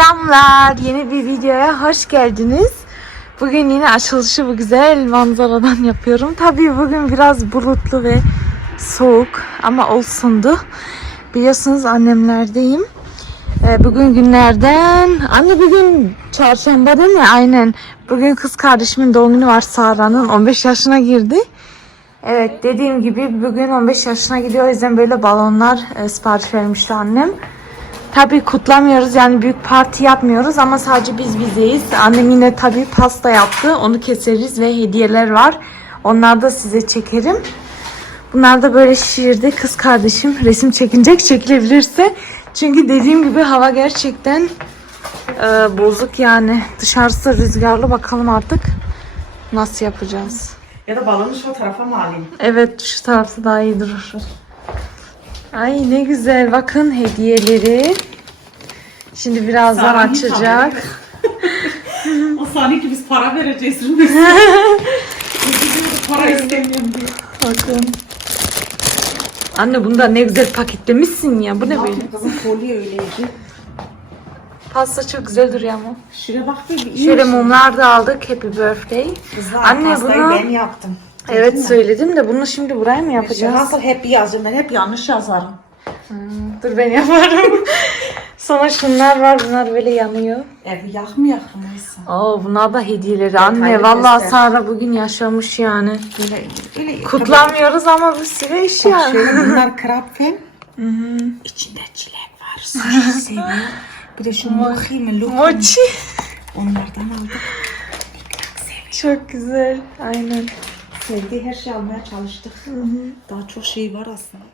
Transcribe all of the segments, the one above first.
Selamlar. Yeni bir videoya hoş geldiniz. Bugün yine açılışı bu güzel manzaradan yapıyorum. Tabii bugün biraz bulutlu ve soğuk ama olsundu. Biliyorsunuz annemlerdeyim. Ee, Bugün günlerden... Anne bugün çarşamba değil mi? Aynen. Bugün kız kardeşimin doğum günü var Sara'nın. 15 yaşına girdi. Evet dediğim gibi bugün 15 yaşına gidiyor. O yüzden böyle balonlar e, sipariş vermişti annem. Tabii kutlamıyoruz yani büyük parti yapmıyoruz ama sadece biz bizeyiz. Annem yine tabii pasta yaptı. Onu keseriz ve hediyeler var. Onları da size çekerim. Bunlar da böyle şiirde kız kardeşim resim çekinecek çekilebilirse. Çünkü dediğim gibi hava gerçekten e, bozuk yani. Dışarısı rüzgarlı bakalım artık nasıl yapacağız. Ya da balonu şu tarafa mı alayım? Evet şu tarafta daha iyi durur. Ay ne güzel bakın hediyeleri. Şimdi birazdan hiç açacak. O saniye ki biz para vereceğiz. Para istemiyorum diye. Bakın. Anne bunu da ne güzel paketlemişsin ya. Bu ne böyle? Kızım kolye öyleydi. Pasta çok güzel duruyor ama. Şuraya bak bir iyi. Şöyle mumlar da aldık. Happy birthday. Kızlar Anne, bunu- ben yaptım. Evet söyledim de bunu şimdi buraya mı yapacağız? Nasıl hep yazıyorum ben hep yanlış yazarım. Dur ben yaparım. Sonra şunlar var. Bunlar böyle yanıyor. Evi yakmıyor neyse. Oo bunlar da hediyeleri. Anne vallahi göster. Sara bugün yaşamış yani. Böyle, böyle Kutlamıyoruz ama bir sürü iş Bak ya. şöyle bunlar krapfen. İçinde çilek var. Sushi seviyor. Bir de şu muhi mi? Mochi. Onlardan aldık. Çok güzel. Aynen. Sevdiği her şey almaya çalıştık. Daha çok şey var aslında.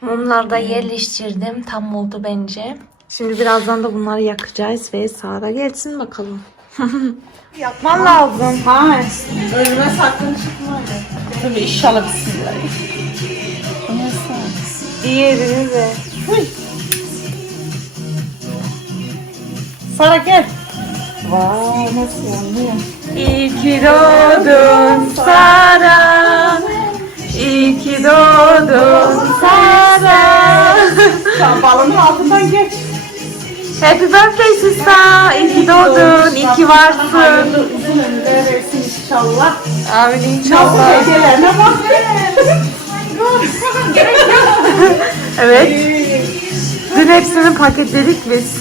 Mumları da yerleştirdim. Tam oldu bence. Şimdi birazdan da bunları yakacağız ve Sara gelsin bakalım. Yapman lazım. Ha, önüme sakın çıkma. Tabii inşallah bismillah. Diğerini de. Sara gel. Vay nasıl yanıyor. İyi ki doğdun Sara. İyi ki doğdun Sara. Sen balonun altından geç. Happy birthday Sisa. İyi ki doğdun. İyi ki varsın. Uzun ömürler versin inşallah. Amin Nasıl inşallah. hediyelerine bak. Evet. Dün hepsini paketledik biz.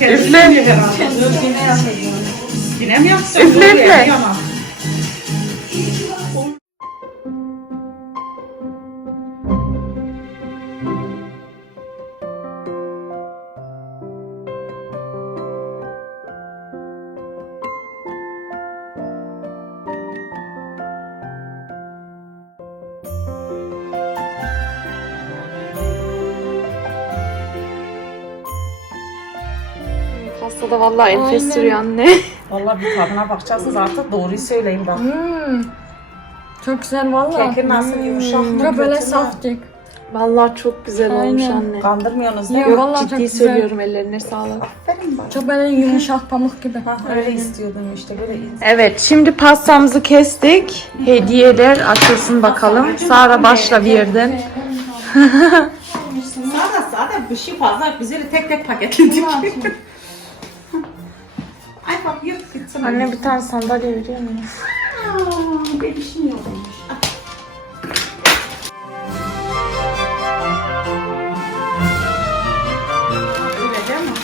Üfle. Yine mi yaptın? Üfle, üfle. Yanıyor. Pasta da vallahi enfes duruyor anne. Vallahi bir tadına bakacaksınız artık doğruyu söyleyin bak. Hmm. Çok güzel valla. Keki nasıl yumuşak mı? Çok böyle kötü mü? saftik. Vallahi çok güzel olmuş Aynen. anne. Kandırmıyorsunuz değil Ya mi? Yok vallahi çok ciddi güzel. söylüyorum ellerine sağlık. Aferin bana. Çok böyle yumuşak pamuk gibi. Ha, öyle istiyordum işte böyle Evet şimdi pastamızı kestik. Hediyeler açılsın bakalım. Sara başla bir yerden. Zaten zaten bir şey fazla güzel tek tek paketledik. Gitsin. Anne bir tane sandalye veriyor musun? Aa, bir işim yokmuş. Öyle değil mi?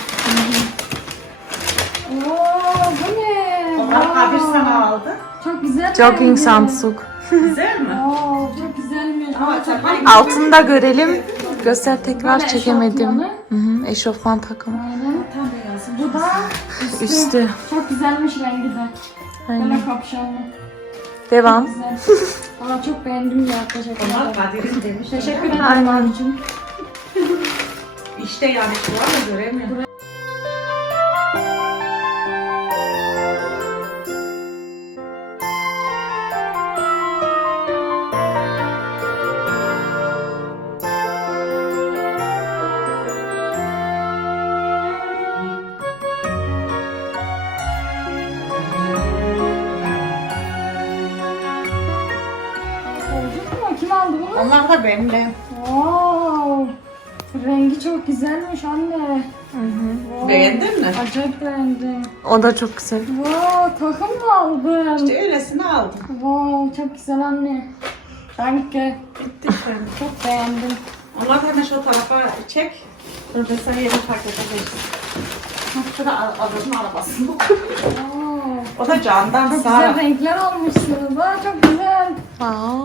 Oo bu ne? Onlar sana aldı. Çok güzel. Jogging. Samsung. Güzel mi? Oo çok güzelmiş. Ama Ama çok çok- Altını da görelim. Göster tekrar çekemedim. Hı hı, eşofman takımı. Aynen. Tam beyaz. Bu da Üstü. çok güzelmiş rengi de. Aynen. Böyle kapşonlu. Devam. Güzel. Valla çok beğendim ya. Teşekkür ederim. Teşekkür ederim. Aynen. İşte yani şu an göremiyorum. Da benimle. Wow. Rengi çok güzelmiş anne. Wow. Beğendin mi? Acayip beğendim. O da çok güzel. Wow takım mı aldın? İşte öylesini aldım. Wow çok güzel anne. Danke. Bitti şimdi. Çok beğendim. Onlar hemen şu tarafa çek. Ben sana yeni pakete vereyim. Şurada adamın arabası. O da candan Çok güzel renkler almışsınız. Aa, çok güzel.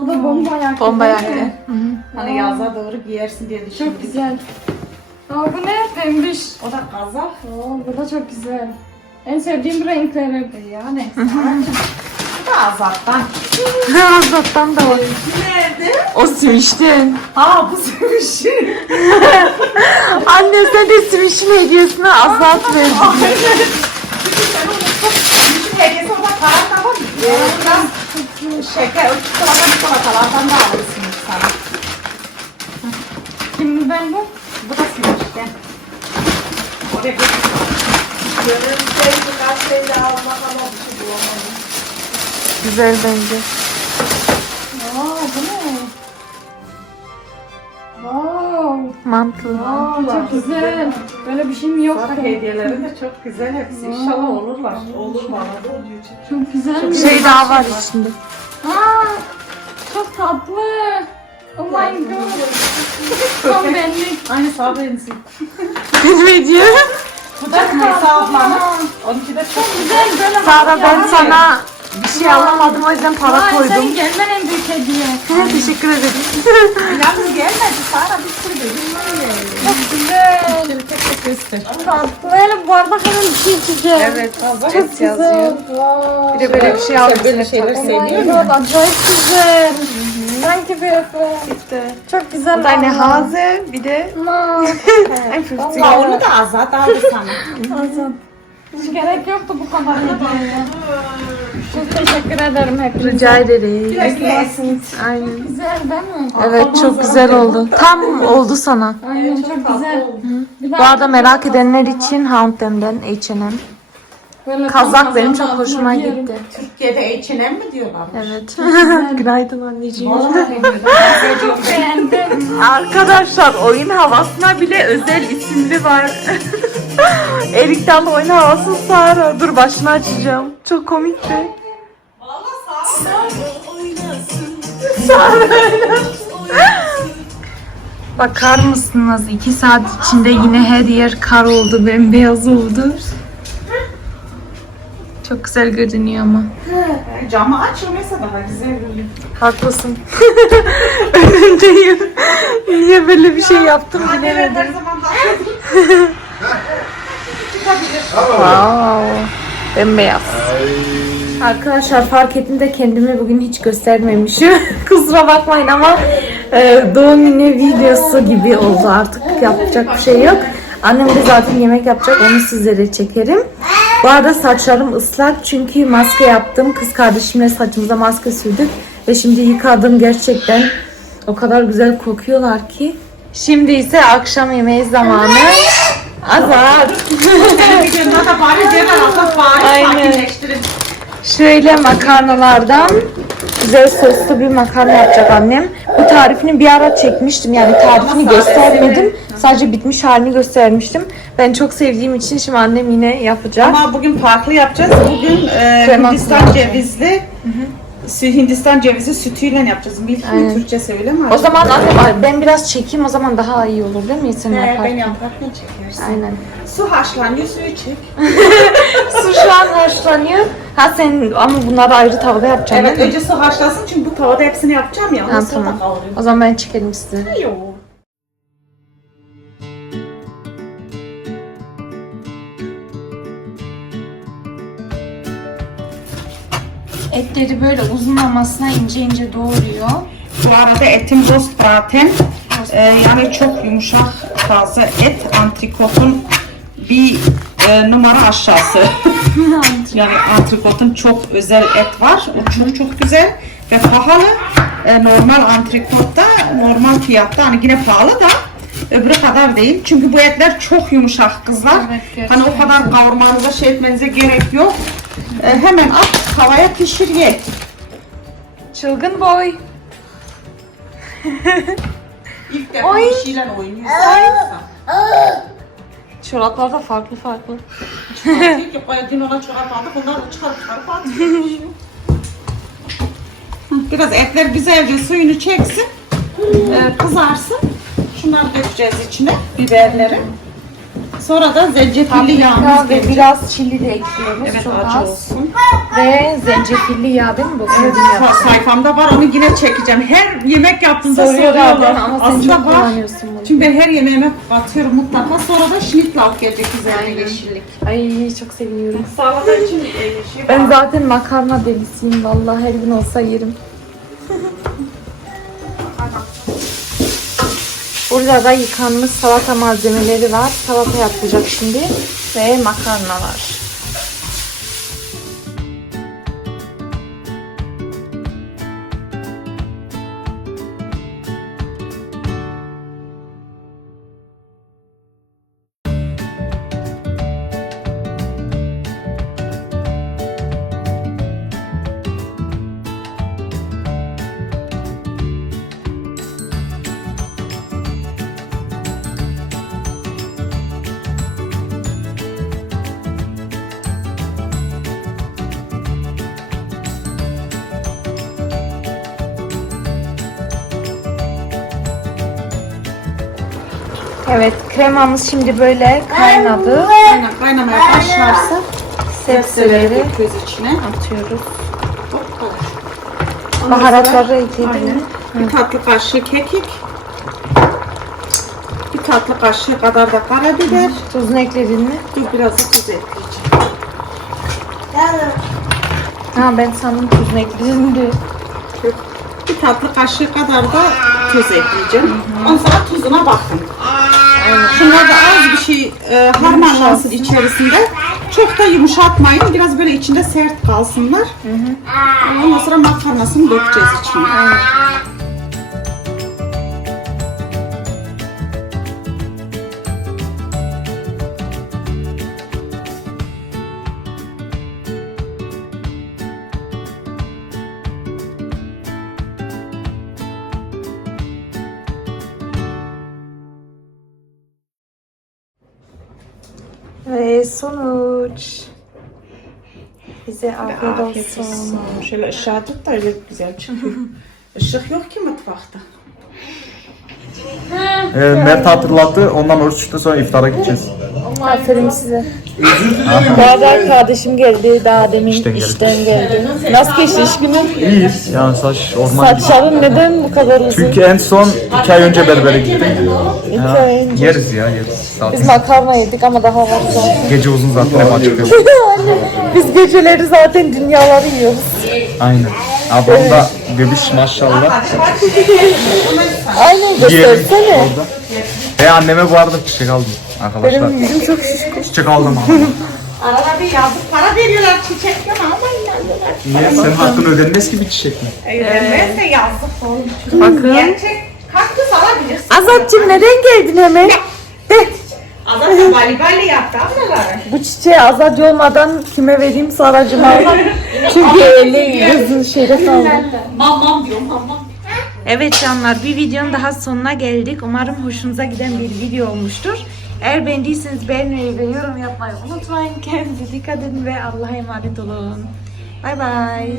Bu da bomba ayakkabı. Bomba değil ayakkabı. mi? Hani yaza doğru giyersin diye düşündüm. Çok güzel. Aa, bu ne? Pembiş. O da kazak. Oo, bu da çok güzel. En sevdiğim renkleri. Yani. Bu da azattan. Azat'tan da var. Nerede? O simiştin. Aa bu sevmiş. Anne sen de simişin hediyesine Azat verdin. Bütün hediyesi orada karar tamam mı? Oradan şeker, o çikolata çikolatalardan da alırsın sana. Şimdi ben bu. Bu da simişten. Oraya bir Görüntüyü birkaç şeyle almak ama bir şey bulamadım. Güzel bence. Aa, bu ne? Wow. Mantı. Aa, çok güzel. Böyle bir şeyim yok. Zaten hediyelerin de çok güzel hepsi. İnşallah olurlar. Olur bana da oluyor. Çok güzel. Şey daha var içinde. Aa, çok tatlı. Oh my god. Tam benlik. Aynı sağ benziyor. Benim hediye. Bu da Nisa ablanın. Onunki de çok Güzel böyle. Sara ben sana bir şey alamadım o yüzden para Vay, koydum. Sen gelmen en büyük hediye. Teşekkür ederim. Yalnız gelmedi. Sara bir sürü dedim. Çok güzel. Tek tek göster. Tatlı. Hele bardak hemen bir şey içeceğim. Evet. Fazla Çok güzel. Wow. Bir de böyle bir şey aldım. Böyle şeyler seviyor musun? acayip güzel. Sanki bir Çok güzel. Eine ama. Hase, bir de Ma. ein 50. Valla onu da Azat aldı sana. Azat. Hiç gerek yoktu bu kadar hediyeye. Çok teşekkür ederim hepinize. Rica ederim. Beklesin. Aynen. Güzel değil mi? Evet çok güzel oldu. Tam oldu sana. Aynen çok güzel. Bir Bu arada merak edenler için H&M'den H&M. böyle Kazak benim çok hoşuma gitti. Türkiye'de H&M mi diyorlar? Evet. Günaydın anneciğim. Vallahi Çok beğendim. Arkadaşlar oyun havasına bile özel isimli var. Erik Dalı oyun havası Sara. Dur başını açacağım. Çok komikti. Bakar mısınız? iki saat içinde yine her yer kar oldu, bembeyaz oldu. Çok güzel görünüyor ama. Camı açılmasa daha güzel oluyor. Haklısın. Önündeyim. Niye böyle bir şey yaptım bilemedim. Her zaman daha Wow. Bembeyaz. Arkadaşlar fark ettim de kendimi bugün hiç göstermemişim. Kusura bakmayın ama e, doğum günü videosu gibi oldu artık. Yapacak bir şey yok. Annem de zaten yemek yapacak onu sizlere çekerim. Bu arada saçlarım ıslak çünkü maske yaptım. Kız kardeşimle saçımıza maske sürdük. Ve şimdi yıkadım gerçekten. O kadar güzel kokuyorlar ki. Şimdi ise akşam yemeği zamanı. Azar. Aynen. Şöyle makarnalardan güzel soslu bir makarna yapacak annem. Bu tarifini bir ara çekmiştim yani tarifini göstermedim. Sadece bitmiş halini göstermiştim. Ben çok sevdiğim için şimdi annem yine yapacak. Ama bugün farklı yapacağız. Bugün e, Krema Hindistan kullanacağım. cevizli Sü- Hindistan cevizi sütüyle yapacağız. Aynen. Türkçe söyleme. O zaman anne ben biraz çekeyim o zaman daha iyi olur değil mi sen Ee, ben yaparken? yaparken çekersin. Aynen. Su haşlanıyor suyu çek. Su şu an haşlanıyor. Ha sen ama bunları ayrı tavada yapacaksın Evet değil mi? önce su haşlasın çünkü bu tavada hepsini yapacağım ya. Ha, Ondan sonra tamam. kavuruyorum. O zaman ben çekelim size. Yok. Etleri böyle uzunlamasına ince ince doğruyor. Bu arada etim rost zaten. Ee, yani çok yumuşak taze et. Antrikotun bir e, numara aşağısı. yani antrikotun çok özel et var. O çok çok güzel ve pahalı. E, normal antrikotta normal fiyatta hani yine pahalı da öbürü kadar değil. Çünkü bu etler çok yumuşak kızlar. Evet, hani o kadar kavurmanıza şey etmenize gerek yok. E, hemen at tavaya pişir ye. Çılgın boy. İlk defa Ay. bir şeyler oynuyorsun. Çoraplar da farklı farklı. Diyor ki "Baya dün ona çorap aldık. Onlar da çıkarıp çıkarıp atıyor. Biraz etler güzelce suyunu çeksin. Ee, kızarsın. Şunları dökeceğiz içine. Biberleri. Sonra da zencefilli yağımız ve gelecek. biraz çili de ekliyoruz. Evet çok acı az. olsun. Ve zencefilli yağ değil mi bu? Sevdiğim Sa- sayfamda var onu yine çekeceğim. Her yemek yaptığımda Soruyorlar soruyorlar. bana ama sen Aslında çok var. kullanıyorsun bunu. Çünkü ben her yemeğime batıyorum mutlaka. Sonra da şinitlauf gelecek üzerine yeşillik. Ay çok seviniyorum. Salata için yeşil Ben zaten makarna delisiyim vallahi her gün olsa yerim. Burada da yıkanmış salata malzemeleri var. Salata yapacak şimdi ve makarna var. Evet kremamız şimdi böyle kaynadı. Aynen kaynamaya başlarsa Sebzeleri döküyoruz içine. atıyoruz. Hop. Ondan Baharatları sonra- ekledin Aynen. mi? Bir tatlı kaşığı kekik. Bir tatlı kaşığı kadar da karabiber. Tuzunu ekledin mi? Dur biraz da tuz ekleyeceğim. Ha ben sandım tuzunu ekledin diye. Bir tatlı kaşığı kadar da tuz ekleyeceğim. Ondan sonra tuzuna bakın. Şunlar da az bir şey e, harmanlansın içerisinde. Çok da yumuşatmayın. Biraz böyle içinde sert kalsınlar. Ondan sonra makarnasını dökeceğiz içine. Ve Bize afiyet olsun. Şöyle ışığa tut da öyle güzel çıkıyor. Işık yok ki mutfakta. Ee, Mert hatırlattı. Ondan oruç tuttu sonra iftara gideceğiz. Aferin size. Arada kardeşim geldi daha demin İşten işten geldi. Nasıl geçti iş günü? İyi. Yani saç orman gibi. Saçların neden bu kadar uzun? Çünkü en son iki ay önce berbere gittim. İki Ha, ay önce. Yeriz ya yeriz. Biz Zaten makarna yedik ama daha var zaten. gece uzun zaten hep açık yok. Biz geceleri zaten dünyaları yiyoruz. Aynen. Ablam da bebiş maşallah. Aynen göstersene. orada. Ve anneme bu arada çiçek aldım arkadaşlar. Benim yüzüm çok şişko. Çiçek aldım abi. Arada bir yazık para veriyorlar çiçek yok ama inanıyorlar. Niye? Senin hakkın ödenmez ki bir çiçek mi? Ödenmezse yazık olur. Bakın. Gerçek kaktüs alabilirsin. Azat'cığım neden geldin hemen? De. Adam da bali bali yaptı ablaları. Bu çiçeği Azat olmadan kime vereyim saracıma. Çünkü eli gözün şeyde kaldı. Mam mam diyor mam mam. Evet canlar bir videonun daha sonuna geldik. Umarım hoşunuza giden bir video olmuştur. Eğer beğendiyseniz beğenmeyi ve yorum yapmayı unutmayın. Kendinize dikkat edin ve Allah'a emanet olun. Bay bay.